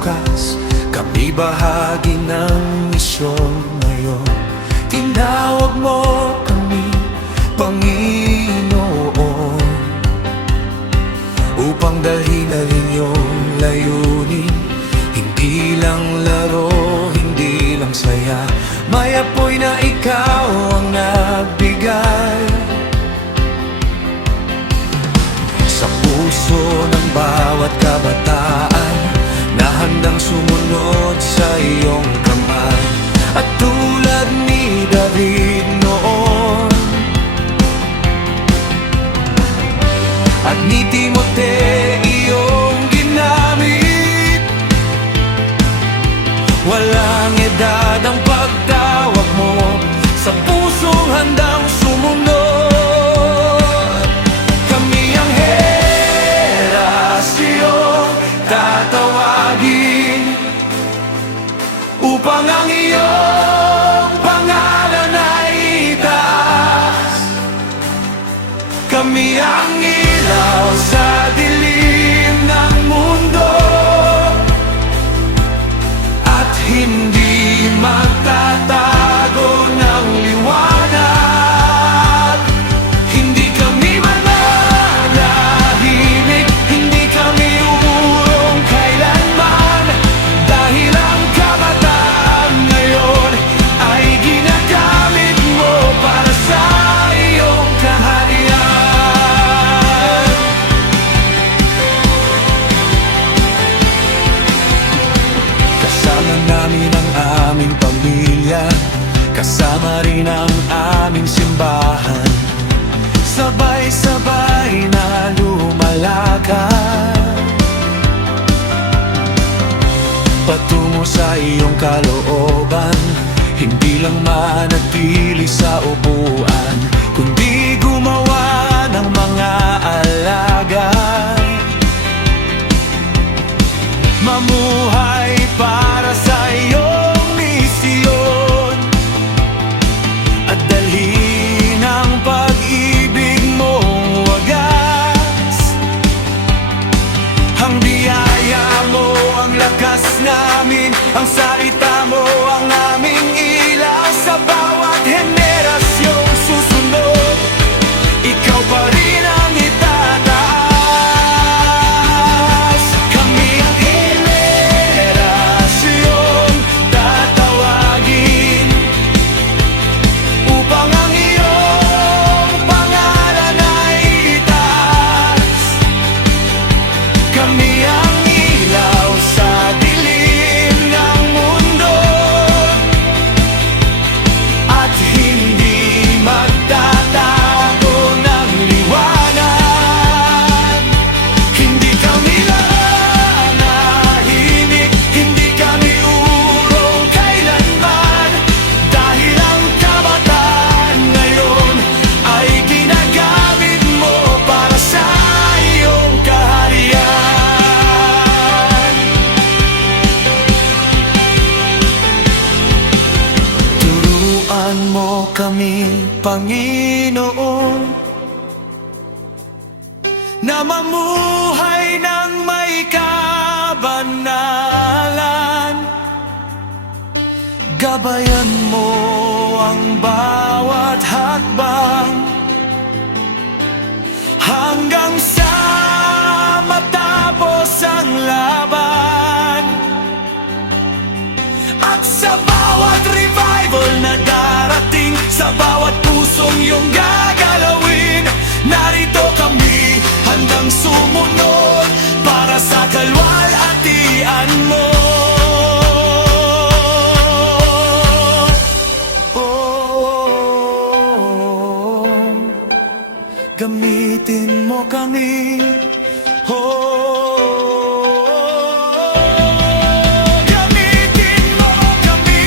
bukas. Kami bahagi ng misyon ngayon. Tinawag mo kami, Panginoon, upang dalhin ang inyong layunin. Hindi lang laro, hindi lang saya, may apoy na ikaw ang nagbigay. Sa puso ng bawat kabataan na handang sumunod sa iyong kamay. At tulad ni David noon at ni Timoteo iyong ginamit, walang edad ang pagtawag mo, sa pusong handang sumunod. Kami ang herasyong tatawagin upang ang iyong pangalan ay itaas. Kami ang ilaw sa dilim ng mundo at hindi magtatago ng liwanag. Hindi kami mananahimik, hindi kami uurong kailanman, dahil ang kabataan ngayon ay ginagamit mo para sa iyong kaharian. Kasama namin ang aming pamilya, kasama rin ang aming simbahan, sabay-sabay na lumalakad patungo sa iyong kalooban. Hindi lang manatili sa upuan, kundi gumawa ng mga alagad, mamuhay para sa iyong misyon, at dalhin ang pag-ibig mong wagas. Ang biyaya mo ang lakas namin, ang salita mo ang aming ilaw. Sa bawat henerasyong susunod, ikaw pa rin ang itataas. Kami ang henerasyong tatawagin upang ang iyong pangalan ay itaas. Kami ang ilaw sa dilim ng mundo at hindi magtatago ng liwanag. Hindi kami nananahimik, hindi kami uurong kailanman, dahil ang kabataan ngayon ay ginagamit mo para sa iyong kaharian. Turuan mo kami, Panginoon, na mamuhay ng may kabanalan. Gabayan mo ang bawat hakbang hanggang sa matapos ang laban. At sa bawat revival na darating, sa bawat pusong iyong gagalawin, narito kami handang sumunod para sa kalwalhatian mo. Gamitin mo kami, gamitin mo kami.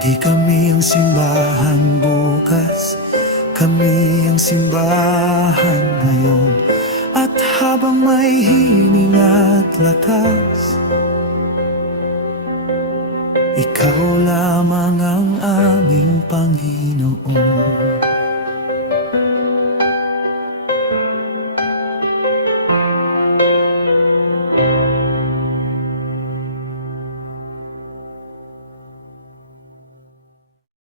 Di kami ang simbahan bukas, kami ang simbahan ngayon. At habang may hininga at lakas, ikaw lamang ang aming Panginoon.